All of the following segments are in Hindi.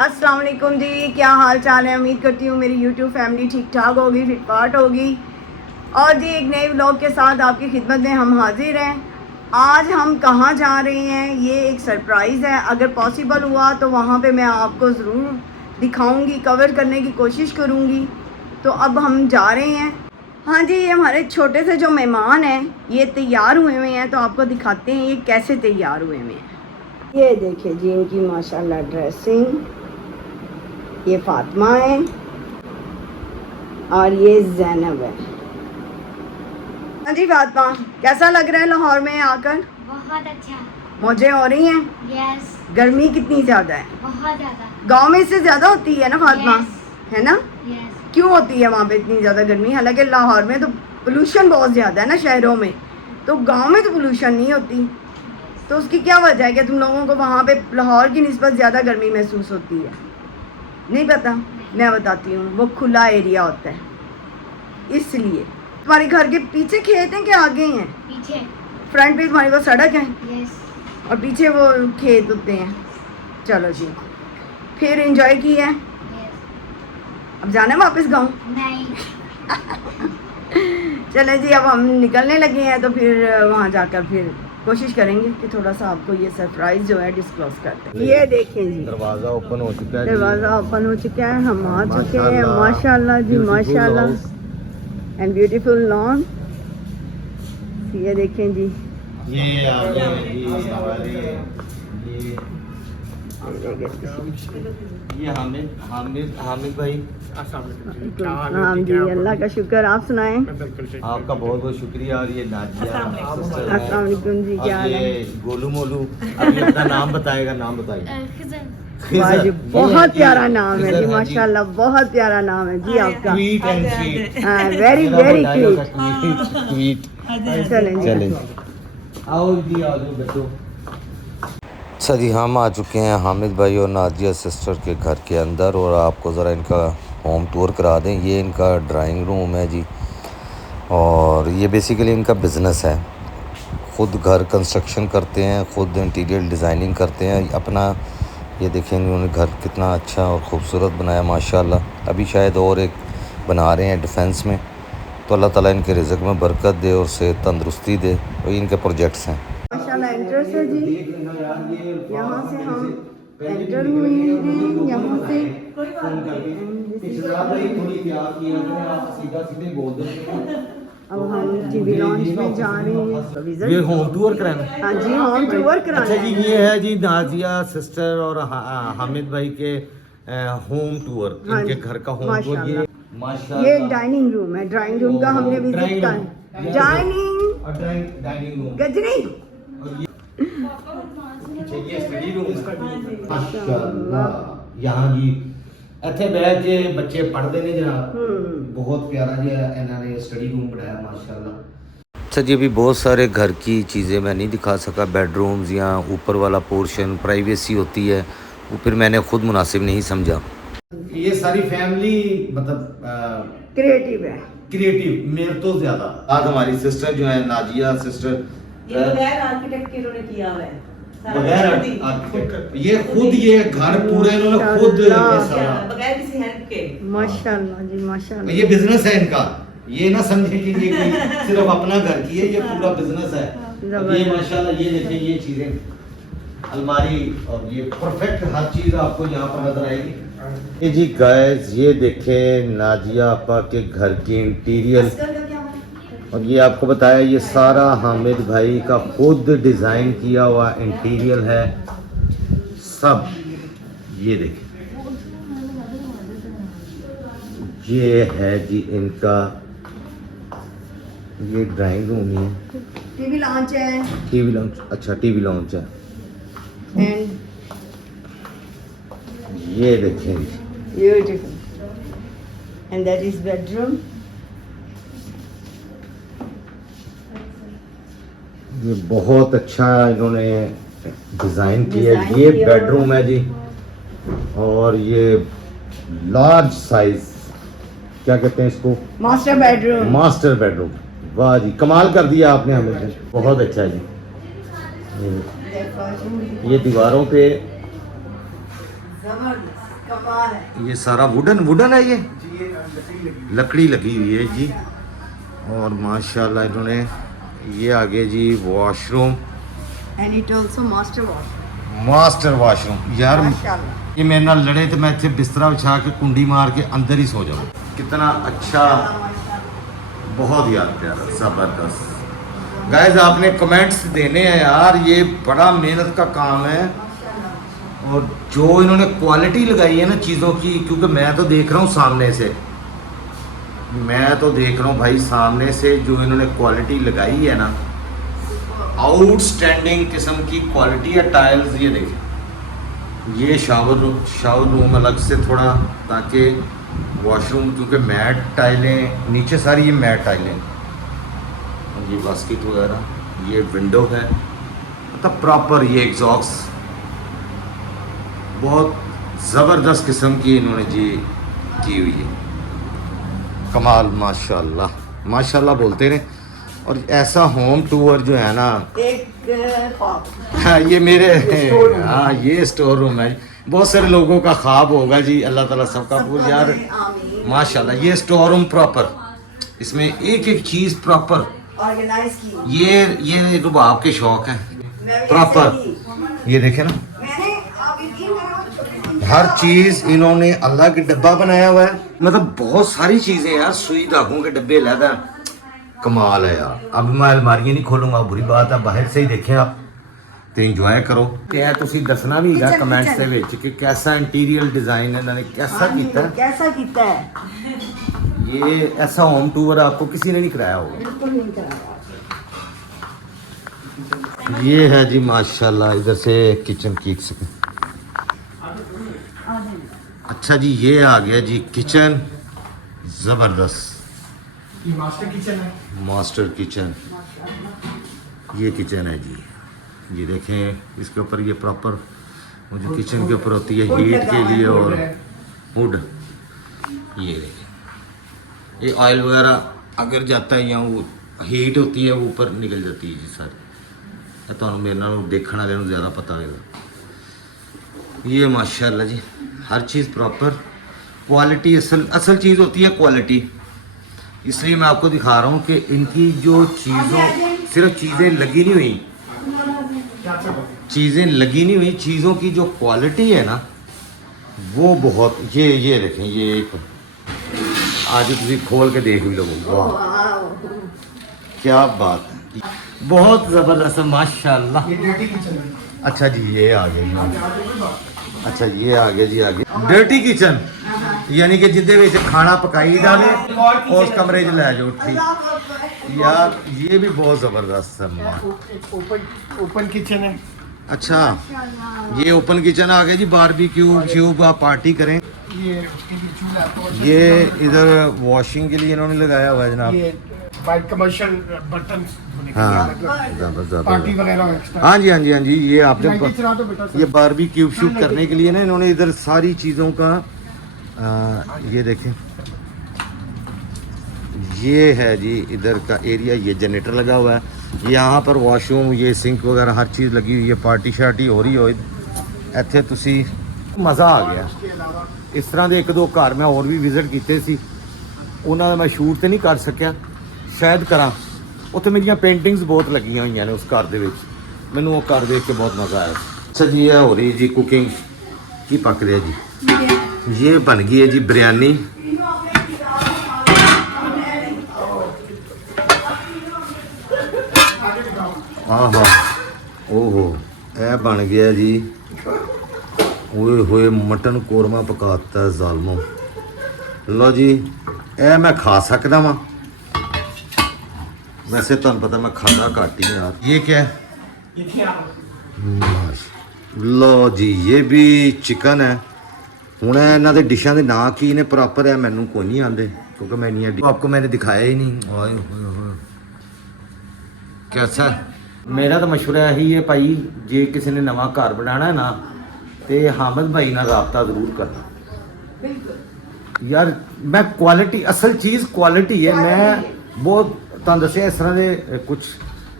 अस्सलाम वालेकुम जी, क्या हाल चाल है। उम्मीद करती हूँ मेरी यूट्यूब फैमिली ठीक ठाक होगी, फिटफाट होगी। और जी एक नए व्लॉग के साथ आपकी खिदमत में हम हाजिर हैं। आज हम कहाँ जा रहे हैं ये एक सरप्राइज़ है। अगर पॉसिबल हुआ तो वहाँ पे मैं आपको ज़रूर दिखाऊंगी, कवर करने की कोशिश करूँगी। तो अब हम जा रहे हैं। हाँ जी, ये हमारे छोटे से जो मेहमान हैं ये तैयार हुए हैं, तो आपको दिखाते हैं ये कैसे तैयार हुए हैं। ये देखिए जी इनकी माशाल्लाह ड्रेसिंग। ये फातिमा है और ये जैनब है। हाँ जी फातिमा, कैसा लग रहा है लाहौर में आकर? बहुत अच्छा। मौजें हो रही हैं? यस। गर्मी कितनी ज़्यादा है? बहुत ज़्यादा। गांव में इससे ज़्यादा होती है ना फातिमा? है ना? यस। क्यों होती है वहाँ पे इतनी ज़्यादा गर्मी? हालांकि लाहौर में तो पोल्यूशन बहुत ज़्यादा है ना शहरों में, तो गाँव में तो पोल्यूशन नहीं होती। तो उसकी क्या वजह है कि तुम लोगों को वहाँ पे लाहौर की निस्बत ज़्यादा गर्मी महसूस होती है? नहीं पता? मैं बताती हूँ, वो खुला एरिया होता है इसलिए। तुम्हारे घर के पीछे खेत हैं कि आगे हैं? पीछे। फ्रंट पे तुम्हारी वो सड़क है यस। और पीछे वो खेत होते हैं। चलो जी, फिर एंजॉय की है। यस। अब जाना है वापस गाँव? नहीं। चले जी, अब हम निकलने लगे हैं, तो फिर वहाँ जाकर फिर कोशिश करेंगे कि थोड़ा सा आपको ये सरप्राइज जो है डिस्क्लोज करते हैं। ये देखें जी, दरवाजा ओपन हो चुका है। दरवाज़ा ओपन हो चुका है, हम आ चुके हैं। माशाल्लाह जी माशाल्लाह, एंड ब्यूटीफुल लॉन। ये देखें जी, ये ये हामिद हामिद हामिद भाई, हाँ जी, अल्लाह का शुक्र। आप सुनाएं? आपका बहुत बहुत शुक्रिया। और ये नाजिया सिस्टर है। अस्सलाम वालेकुम जी, क्या और हाल है? ये गोलू मोलू अभी अपना नाम बताएगा। नाम बताइए। वाह जी, बहुत प्यारा नाम है जी, खिज़र, हाँ जी। माशाल्लाह बहुत प्यारा नाम है जी आपका। Sweet and sweet. हाँ, वेरी वेरी क्यूट। स्वीट। चलें चलें, आओ जी, आओ जी बैठो। सर जी, हम आ चुके हैं हामिद भाई और नाजिया सिस्टर के घर के अंदर, और आपको ज़रा इनका होम टूर करा दें। ये इनका ड्राइंग रूम है जी, और ये बेसिकली इनका बिज़नेस है। ख़ुद घर कंस्ट्रक्शन करते हैं, ख़ुद इंटीरियर डिज़ाइनिंग करते हैं अपना। ये देखें इन्होंने घर कितना अच्छा और ख़ूबसूरत बनाया माशाल्लाह। अभी शायद और एक बना रहे हैं डिफेंस में, तो अल्लाह ताला इनके रिज़्क़ में बरकत दे और सेहत तंदुरुस्ती दे। और इनके प्रोजेक्ट्स हैं माशाल्लाह। एंट्रेंस है जी, यहाँ से हम एंटर हुए हैं। यहाँ से अब हम टीवी लॉन्च में जा रहे हैं। ये होम टूर कराना। हाँ जी, होम टूर कराना अच्छा जी, है। ये है जी नाजिया सिस्टर और हामिद भाई के होम टूर। हाँ इनके जी, घर का होम टूर। ये माशाल्लाह, ये डाइनिंग रूम है। ड्राइंग रूम का हमने विजिट कर, डाइनिंग रूम, गजनी। ये स्टडी रूम है माशाल्लाह। यहाँ जी ਇੱਥੇ बैठ के बच्चे पढ़ते ने जनाब। बहुत प्यारा जी इन्होंने स्टडी रूम बनाया माशाल्लाह। अच्छा जी, अभी बहुत सारे घर की चीज़ें मैं नहीं दिखा सका। बेडरूम्स या ऊपर वाला पोर्शन प्राइवेसी होती है, वो फिर मैंने खुद मुनासिब नहीं समझा। ये सारी फैमिली मतलब क्रिएटिव है, क्रिएटिव मेरे तो ज़्यादा। आज हमारी सिस्टर जो है नाजिया सिस्टर, बगैर आर्किटेक्ट के इन्होंने किया हुआ है। बगैर आर्किटेक्ट, ये खुद ये घर पूरे इन्होंने खुद बगैर किसी हेल्प के। माशाल्लाह जी माशाल्लाह। ये बिजनेस है इनका। ये ना समझे कि ये कोई सिर्फ अपना घर की है, ये पूरा बिजनेस है। ये माशाल्लाह, ये देखिए ये चीजें अलमारी, और ये परफेक्ट हर चीज आपको यहाँ पर नजर आएगी। ये जी गाइस, ये देखें नाजिया आपा के घर की इंटीरियर, और ये आपको बताया ये सारा हामिद भाई का खुद डिज़ाइन किया हुआ इंटीरियर है सब। ये देखिए ये है जी इनका, ये ड्राइंग रूम है। टीवी लॉन्च है, टीवी लॉन्च, अच्छा टीवी लॉन्च है। एंड ये देखें beautiful, and that is bedroom. ये बहुत अच्छा इन्होंने डिज़ाइन किया है। ये बेडरूम है जी, और ये लार्ज साइज, क्या कहते हैं इसको, मास्टर बेडरूम। Master bedroom. वाह जी, कमाल कर दिया आपने हमें, बहुत अच्छा है जी। ये दीवारों पे जबरदस्त कमाल है। ये सारा वुडन है, ये लकड़ी लगी हुई है जी। और माशाल्लाह इन्होंने ये आगे जी washroom, and it also master washroom. यार माशाल्लाह ये मेरे नाल लड़े तो मैं इतने बिस्तरा बिछा के कुंडी मार के अंदर ही सो जाऊँ। कितना अच्छा, बहुत यार प्यारा, ज़बरदस्त। गाइस आपने कमेंट्स देने हैं यार, ये बड़ा मेहनत का काम है। और जो इन्होंने क्वालिटी लगाई है ना चीज़ों की, क्योंकि मैं तो देख रहा हूँ सामने से, भाई सामने से जो इन्होंने क्वालिटी लगाई है ना, आउटस्टैंडिंग किस्म की क्वालिटी है। टाइल्स ये देखें, ये शावर रूम अलग से थोड़ा, ताकि वॉशरूम, क्योंकि मैट टाइलें नीचे सारी, ये मैट टाइलें, ये बास्केट वगैरह, ये विंडो है, मतलब प्रॉपर ये एग्जॉस्ट बहुत ज़बरदस्त किस्म की इन्होंने जी की हुई है। कमाल, माशाल्लाह माशाल्लाह बोलते रहे। और ऐसा होम टूर जो है ना, एक ख्वाब। हाँ ये मेरे, हाँ ये स्टोर रूम है। बहुत सारे लोगों का ख्वाब होगा जी, अल्लाह ताला सबका पूरा यार। आमीन। माशाल्लाह ये स्टोर रूम प्रॉपर, इसमें एक एक चीज़ प्रॉपर। ऑर्गेनाइज की। ये रुबाब के शौक है मैं भी प्रॉपर। ऐसे ही। ये देखे ना, मैंने आप यकीन करो, हर चीज़ इन्होंने अलग डब्बा बनाया हुआ है। मतलब बहुत सारी चीज़ें यार, सुई धागों के डब्बे लगा, कमाल है यार। अब मैं अलमारियाँ नहीं खोलूँगा, बुरी बात है, बाहर से ही देखें आप तो इंजॉय करो। क्या तुसी दसना भी है कमेंट्स ਦੇ ਵਿੱਚ कि कैसा इंटीरियर डिज़ाइन है, इन्होंने कैसा किया है। कैसा कीता है, ये ऐसा होम टूर आपको किसी ने नहीं कराया होगा। बिल्कुल नहीं कराया। ये है जी माशाल्लाह, इधर से किचन की अच्छा जी, ये आ गया जी किचन, ज़बरदस्त। ये मास्टर किचन है। मास्टर किचन, ये किचन है जी। ये देखें इसके ऊपर ये प्रॉपर वो जो किचन के ऊपर होती है हीट के लिए, और हुड, ये देखें, ये ऑयल वगैरह अगर जाता है या वो हीट होती है वो ऊपर निकल जाती है जी सारी। तो मेरे नाल देखने वाले ज़्यादा पता होगा। ये माशाल्लाह जी हर चीज़ प्रॉपर क्वालिटी, असल चीज़ होती है क्वालिटी। इसलिए मैं आपको दिखा रहा हूँ कि इनकी जो सिर्फ चीज़ें लगी नहीं हुई, चीज़ों की जो क्वालिटी है ना वो बहुत, ये देखें, ये एक आज तुम खोल के देख भी लो, वाह क्या बात है, बहुत ज़बरदस्त माशाल्लाह। ये डर्टी किचन है। अच्छा जी ये आ गया, अच्छा ये आ गया जी, आगे डर्टी किचन, यानी कि जिंदे ਵਿੱਚ खाना पकाई जाए और उस कमरे 'ਚ ले जाओ। ठीक यार, ये भी बहुत ज़बरदस्त है। ओपन किचन है। अच्छा ये ओपन किचन आ गया जी, बारबेक्यू ट्यूब आप पार्टी करें। ये उसके लिए चूल्हा है। ये इधर वॉशिंग के लिए इन्होंने लगाया हुआ है जनाब। ये बाइक कमर्शियल बर्तन धोने के लिए, हाँ मतलब पार्टी वगैरह एक्स्ट्रा। हाँ जी हाँ जी हाँ जी, ये आपने लाइटें चला दो बेटा। ये बारबेक्यू शूट करने के लिए ना इन्होंने इधर सारी चीज़ों का ये देखें, ये है जी इधर का एरिया, ये जनरेटर लगा हुआ है, यहाँ पर वॉशरूम, ये सिंक वगैरह हर चीज़ लगी हुई है। पार्टी शार्टी हो रही हो ਇੱਥੇ ਤੁਸੀਂ, मज़ा आ गया। इस तरह के एक दो घर मैं और भी विजिट किए सी, उन्होंने मैं शूट तो नहीं कर सकिया, शायद करा। उत्थे मेरिया पेंटिंग्स बहुत लगियां हुई ने उस घर दे विच, मैनूं वो घर देख के बहुत मज़ा आया। अच्छा जी ये हो रही जी कुकिंग, की पक रहा जी, ये बन गई है जी बिरयानी। आहा ओहो ए बन गया जी, ओए होए मटन कोरमा पकाता है ज़ालमो। लो जी ए मैं खा सकता वां, वैसे तुहानूं पता मैं खाता घट ही यार। ये क्या है? लो जी ये भी चिकन है। हुण इन्हां दे डिशां दे नाम की ने प्रॉपर है मैनूं कोई नहीं आंदे, क्योंकि मैं नहीं आपको मैंने दिखाया ही नहीं। ओए होए होए कैसा? मेरा तो मशवरा यही है भाई, जे किसी ने नवा घर बनाना है ना तो हामिद भाई ना रबता जरूर करना यार। मैं क्वालिटी, असल चीज़ क्वालिटी है। मैं बहुत तुहानूं दस्सिया इस तरह के कुछ,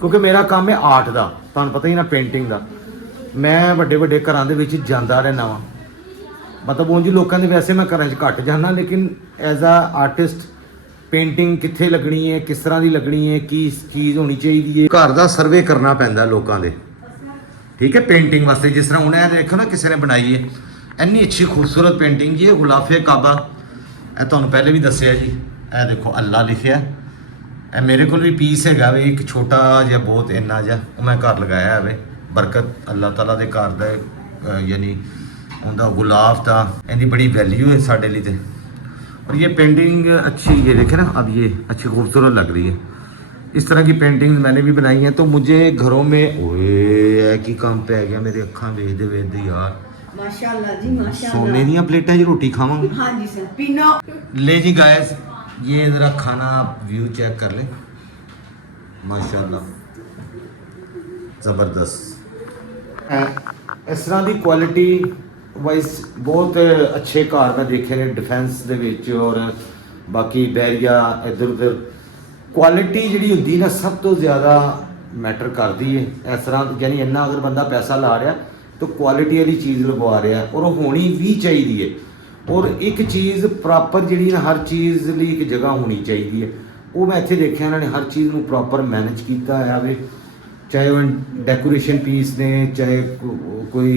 क्योंकि मेरा काम है आर्ट का, तुहानूं पता ही ना पेंटिंग का। मैं ਵੱਡੇ ਘਰਾਂ ਦੇ ਵਿੱਚ ਜਾਂਦਾ ਰਹਿਣਾ ਵਾਂ, ਮਤਲਬ ਉਂਝ ਲੋਕਾਂ ਦੇ ਵੈਸੇ ਮੈਂ ਘਰਾਂ 'ਚ ਘੱਟ ਜਾਂਦਾ, ਲੇਕਿਨ ਐਜ਼ ਆ ਆਰਟਿਸਟ ਪੇਂਟਿੰਗ ਕਿੱਥੇ ਲੱਗਣੀ ਹੈ, ਕਿਸ ਤਰ੍ਹਾਂ ਦੀ ਲੱਗਣੀ ਹੈ, ਕੀ ਚੀਜ਼ ਹੋਣੀ ਚਾਹੀਦੀ ਹੈ, ਘਰ ਦਾ ਸਰਵੇ ਕਰਨਾ ਪੈਂਦਾ ਲੋਕਾਂ ਦੇ, ਠੀਕ ਹੈ, पेंटिंग वास्ते। जिस तरह उन्हें देखो ना किसी ने बनाई है इन्नी अच्छी खूबसूरत पेंटिंग, ये गुलाफे काबा, ਇਹ ਤੁਹਾਨੂੰ ਪਹਿਲੇ ਵੀ ਦੱਸਿਆ ਜੀ। ਇਹ ਦੇਖੋ ਅੱਲਾ ਲਿਖਿਆ। ਇਹ ਮੇਰੇ ਕੋਲ ਵੀ ਪੀਸ ਹੈਗਾ ਵੇ ਇੱਕ ਛੋਟਾ ਜਿਹਾ ਬਹੁਤ ਇੰਨਾ ਜਿਹਾ, ਉਹ ਮੈਂ ਘਰ ਲਗਾਇਆ ਹੈ ਵੇ। ਬਰਕਤ ਅੱਲਾਹ ਤਾਲਾ ਦੇ ਘਰ ਦਾ ਯਾਨੀ ਉਹਦਾ ਗੁਲਾਬ ਦਾ ਇਹਦੀ ਬੜੀ वैल्यू है ਸਾਡੇ ਲਈ। ਤੇ और ये पेंटिंग अच्छी, ये देखे ना अब ये अच्छी खूबसूरत लग रही है। इस तरह की पेंटिंग मैंने भी बनाई है। तो मुझे घरों में ओए की काम पे आ गया मेरे अखा वेखदे वेखदे यार। माशाल्लाह जी माशाल्लाह। सोने दी प्लेटा च रोटी खावांगे। हाँ जी सर, पीना। ले जी गाइस, ये ज़रा खाना व्यू चेक कर ले, माशाल्लाह ज़बरदस्त। इस तरह की क्वालिटी वाइज बहुत अच्छे घर मैं देखे ने डिफेंस दे विच और बाकी बैरिया इधर उधर। क्वालिटी जिहड़ी हुंदी ना सब तो ज़्यादा मैटर करती है। इस तरह यानी इन्ना अगर बंदा पैसा ला रहा तो क्वालिटी वाली चीज़ लगवा रहा और होनी भी चाहिए है। और एक चीज़ प्रॉपर जी ना हर चीज़ लिए एक जगह होनी चाहिए है। वो मैं इत्थे देखिया इन्होंने हर चीज़ को प्रॉपर मैनेज किया है, चाहे वह डेकोरेशन पीस ने, चाहे कोई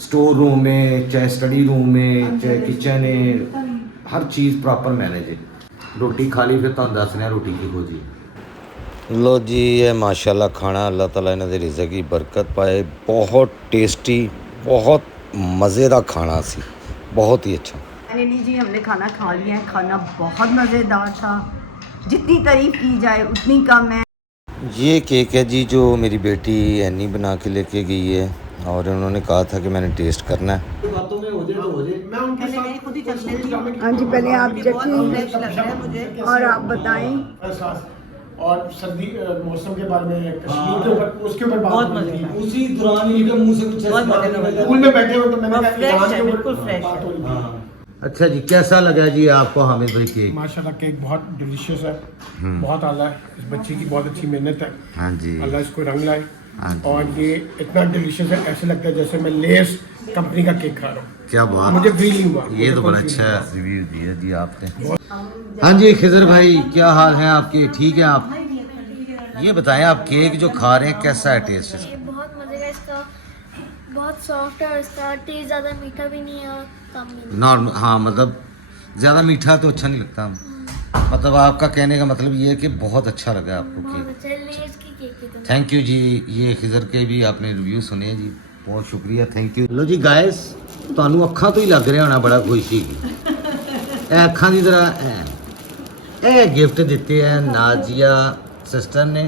स्टोर रूम है, चाहे स्टडी रूम है, चाहे किचन है, हर चीज़ प्रॉपर मैनेज है। रोटी खा ली फिर तुहानूं दसने रोटी की हो जी। लो जी, ये माशाल्लाह खाना अल्लाह ताला इन्हां दे रिज़्क की बरकत पाए। बहुत टेस्टी, बहुत मज़े का खाना सी, बहुत ही अच्छा। फाइनली जी हमने खाना खा लिया है। खाना बहुत मज़ेदार था, जितनी तारीफ़ की जाए उतनी कम है। ये केक है जी जो मेरी बेटी एनी बना के लेके गई है और उन्होंने कहा था कि मैंने टेस्ट करना है। मैं उनके साथ खुद ही चल लेती हूँ। हाँ जी, पहले आप चखिए फ्रेश लग रहा है मुझे। और आप बताएं। और सर्दी मौसम के बारे में कश्मीर के ऊपर उसके ऊपर बहुत बात मजे हुई का। थी। उसी दौरान इनके मुंह से कुछ बहुत मजे का। स्कूल में बैठे हुए तो मैंने कहा फ्रेश ईरान है, के बिल्कुल ऊपर फ्रेश बात है। हो रही थी। अच्छा जी, कैसा लगा जी आपको हामिद भाई केक? माशाल्लाह केक बहुत डिलीशियस है, बहुत आला है। इस बच्चे की बहुत अच्छी मेहनत है, हाँ जी, अल्लाह इसको रंग लाए। हाँ जी। और ये इतना डिलीशियस है, ऐसे लगता है जैसे मैं लेस कंपनी का केक खा रहा हूँ। क्या बात, मुझे फील हुआ। ये तो बड़ा अच्छा रिव्यू दिया जी आपने। हाँ जी खिजर भाई, क्या हाल है आपके? ठीक है आप? ये बताएं आप केक जो खा रहे हैं कैसा है टेस्ट इसका? ये बहुत मज़े का, इसका बहुत सॉफ्ट है और इसका टेस्ट ज़्यादा मीठा भी नहीं है और कम भी नहीं। नॉर्मल, हाँ मतलब ज़्यादा मीठा तो अच्छा नहीं लगता। मतलब आपका कहने का मतलब ये है कि बहुत अच्छा लगा आपको बहुत केक। अच्छा है, लेस की केक की तरह। थैंक यू जी, ये खिजर के भी आपने रिव्यू सुने जी, बहुत शुक्रिया, थैंक यू। लो जी गाइस, ਤੁਹਾਨੂੰ ਅੱਖਾਂ ਤੋਂ ਹੀ ਲੱਗ ਰਿਹਾ ਹੋਣਾ ਬੜਾ ਖੁਸ਼ੀ ਇਹ ਅੱਖਾਂ ਦੀ ਤਰ੍ਹਾਂ ਇਹ ਗਿਫਟ ਦਿੱਤੇ ਹੈ ਨਾਜ਼ੀਆ ਸਿਸਟਰ ਨੇ।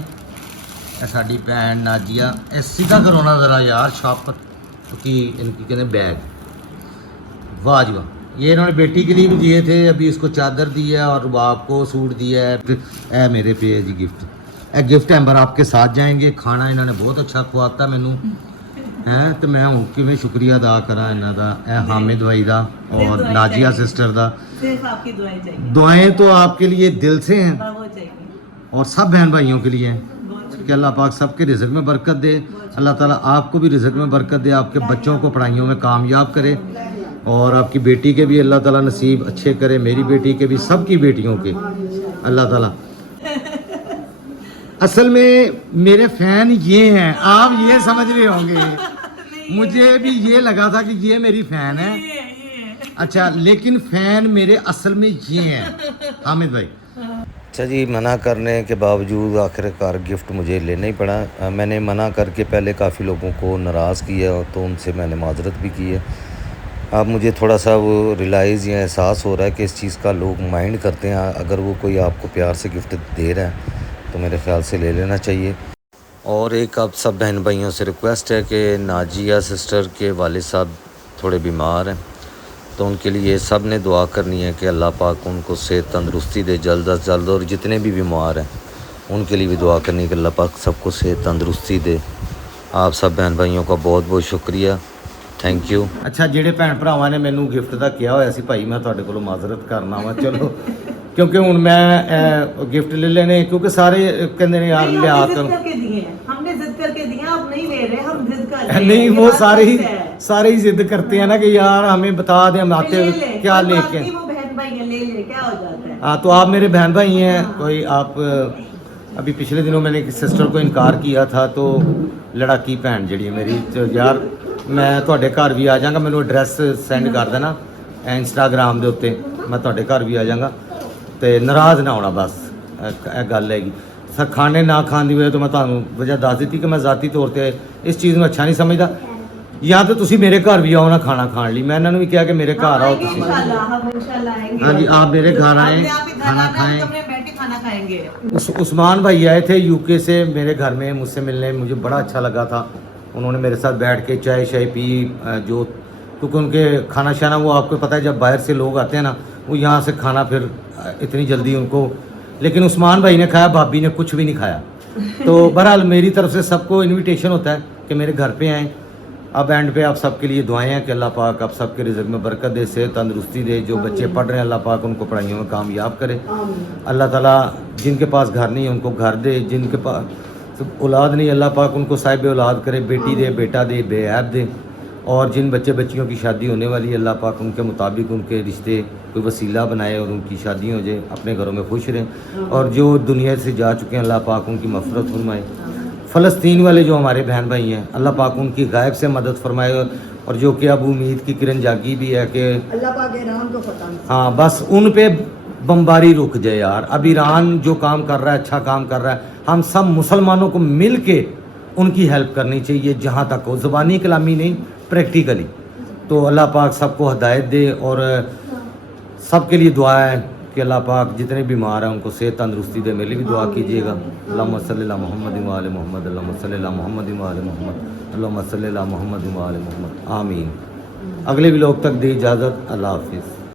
ਇਹ ਸਾਡੀ ਭੈਣ ਨਾਜ਼ੀਆ, ਇਹ ਸਿੱਧਾ ਕਰੋ ਨਾ ज़रा यार शॉप पर, क्योंकि इनकी कहते बैग, वाह जी वाह। ये इन्होंने बेटी के लिए भी दिए थे, अभी इसको चादर दी है और बाप को सूट दिया है। ए मेरे पे है जी गिफ्ट, ए गिफ्ट हैम्बर आपके साथ जाएंगे। खाना इन्होंने बहुत अच्छा खुआता मैनू है, तो मैं हूँ कि शुक्रिया अदा करा इन्हों का, ए हामिद भाई का और नाजिया सिस्टर का। सिर्फ आपकी दुआएं चाहिए। दुआएं तो आपके लिए दिल से हैं वो चाहिए। और सब बहन भाइयों के लिए हैं बहुत कि अल्लाह पाक सबके रिज़्क में बरकत दे। अल्लाह ताला आपको भी रिज़्क में बरकत दे, आपके बच्चों को पढ़ाइयों में कामयाब करे और आपकी बेटी के भी अल्लाह ताला नसीब अच्छे करे, मेरी बेटी के भी, सबकी बेटियों के अल्लाह ताला। असल में मेरे फ़ैन ये हैं, आप ये समझ रहे होंगे, मुझे भी ये लगा था कि ये मेरी फ़ैन है। अच्छा, लेकिन फ़ैन मेरे असल में ये हैं हामिद भाई। अच्छा जी, मना करने के बावजूद आखिरकार गिफ्ट मुझे लेना ही पड़ा। मैंने मना करके पहले काफ़ी लोगों को नाराज़ किया तो उनसे मैंने माजरत भी की है। अब मुझे थोड़ा सा वो रियलाइज़ या एहसास हो रहा है कि इस चीज़ का लोग माइंड करते हैं। अगर वो कोई आपको प्यार से गिफ्ट दे रहा है तो मेरे ख़्याल से ले लेना चाहिए। और एक अब सब बहन भाइयों से रिक्वेस्ट है कि नाजिया सिस्टर के वालिद साहब थोड़े बीमार हैं, तो उनके लिए सब ने दुआ करनी है कि अल्लाह पाक उनको सेहत तंदरुस्ती दे जल्द अज जल्द। और जितने भी बीमार हैं उनके लिए भी दुआ करनी है कि अल्लाह पाक सबको सेहत तंदरुस्ती दे। आप सब बहन भाइयों का बहुत बहुत शुक्रिया, थैंक यू। अच्छा, ਜਿਹੜੇ ਭੈਣ ਭਰਾਵਾਂ ਨੇ ਮੈਨੂੰ ਗਿਫਟ ਦਾ ਕਿਹਾ ਹੋਇਆ ਸੀ ਭਾਈ, मैं ਤੁਹਾਡੇ ਕੋਲੋਂ ਮਾਜ਼ਰਤ ਕਰਨਾ ਵਾ ਚਲੋ, क्योंकि हूँ मैं गिफ्ट ले लेने, क्योंकि सारे कहते हैं यार लिया कर, करके दिए हैं, हमने जिद करके दिए, आप नहीं ले रहे, हम जिद कर रहे हैं। नहीं वो ये बात सारे ही सच है। सारे ही जिद करते हैं ना कि यार हमें बता दें, हम आते ले हुए ले, क्या कोई बात लेके। नहीं, वो बहन भाई है, ले ले, क्या हो जाता है। हाँ, तो आप मेरे बहन भाई हैं कोई। आप अभी पिछले दिनों मैंने एक सिस्टर को इनकार किया था, तो लड़ाकी भैन जी मेरी, तो यार मैं ਤੁਹਾਡੇ ਘਰ ਵੀ ਆ ਜਾਵਾਂਗਾ, ਮੈਨੂੰ ਐਡਰੈਸ ਸੈਂਡ ਕਰ ਦੇਣਾ ਇੰਸਟਾਗ੍ਰਾਮ ਦੇ ਉੱਤੇ, ਮੈਂ ਤੁਹਾਡੇ ਘਰ ਵੀ ਆ ਜਾਵਾਂਗਾ ਤੇ ਨਾਰਾਜ਼ ਨਾ ਹੋਣਾ ਬਸ, ਇਹ ਗੱਲ ਹੈਗੀ। ਸਰ ਖਾਣੇ ਨਾ ਖਾਣ ਦੀ ਵਜ੍ਹਾ ਤੋਂ ਮੈਂ ਤੁਹਾਨੂੰ ਵਜ੍ਹਾ ਦੱਸ ਦਿੱਤੀ ਕਿ ਮੈਂ ਜ਼ਾਤੀ ਤੌਰ ਤੇ ਇਸ ਚੀਜ਼ ਨੂੰ ਅੱਛਾ ਨਹੀਂ ਸਮਝਦਾ। ਜਾਂ ਤਾਂ ਤੁਸੀਂ ਮੇਰੇ ਘਰ ਵੀ ਆਓ ਨਾ ਖਾਣਾ ਖਾਣ ਲਈ, ਮੈਂ ਇਹਨਾਂ ਨੂੰ ਵੀ ਕਿਹਾ ਕਿ ਮੇਰੇ ਘਰ ਆਓ आएंगे ਤੁਸੀਂ। इंशाल्लाह, हम इंशाल्लाह आएंगे। हाँ जी, आप मेरे घर आए, अपने आप ही घर खाना आना, खाएं। हम कमरे में बैठ के खाना खाएंगे। उस्मान भाई आए थे यूके से मेरे घर में मुझसे मिलने, मुझे बड़ा अच्छा लगा था। उन्होंने मेरे साथ बैठ के चाय शाय पी, जो क्योंकि उनके खाना शाना वो आपको पता है जब बाहर से लोग आते हैं ना, वो यहाँ से खाना फिर इतनी जल्दी उनको, लेकिन उस्मान भाई ने खाया, भाभी ने कुछ भी नहीं खाया। तो बहरहाल मेरी तरफ से सबको इनविटेशन होता है कि मेरे घर पे आएँ। अब एंड पे आप सबके लिए दुआएं हैं कि अल्लाह पाक आप सबके रिज़्क़ में बरकत दे, सेहत तंदुरुस्ती दे। जो बच्चे पढ़ रहे हैं अल्लाह पाक उनको पढ़ाइयों में कामयाब करे। अल्लाह ताला जिनके पास घर नहीं है उनको घर दे, जिनके पास औलाद नहीं अल्लाह पाक उनको साहिब औलाद करे, बेटी दे, बेटा दे, बेऐब दे। और जिन बच्चे बच्चियों की शादी होने वाली है अल्लाह पाक उनके मुताबिक उनके रिश्ते कोई वसीला बनाए और उनकी शादी हो जाए, अपने घरों में खुश रहें। और जो दुनिया से जा चुके हैं अल्लाह पाक उनकी मफ़रत फरमाए। फ़लस्तीन वाले जो हमारे बहन भाई हैं अल्लाह पाक उनकी गायब से मदद फरमाए। और जो कि अब उम्मीद की किरण जागी भी है कि अल्लाह पाक ईरान को फतह। हाँ, बस उन पे बमबारी रुक जाए यार। अब ईरान जो काम कर रहा है, अच्छा काम कर रहा है, हम सब मुसलमानों को मिल के उनकी हेल्प करनी चाहिए, जहाँ तक हो, ज़ुबानी कलामी नहीं, प्रैक्टिकली। तो अल्लाह पाक सबको हदायत दे और सबके लिए दुआ है कि अल्लाह पाक जितने बीमार हैं उनको सेहत तंदुरुस्ती दे। मेरे लिए भी दुआ कीजिएगा। अल्लाहुम्मा सल्ली अला मुहम्मद व आले मुहम्मद, अल्लाहुम्मा सल्ली अला मुहम्मद व आले मुहम्मद, अल्लाहुम्मा सल्ली अला मुहम्मद व आले मुहम्मद, आमीन। अगले व्लॉग तक दे इजाज़त, अल्लाह हाफिज़।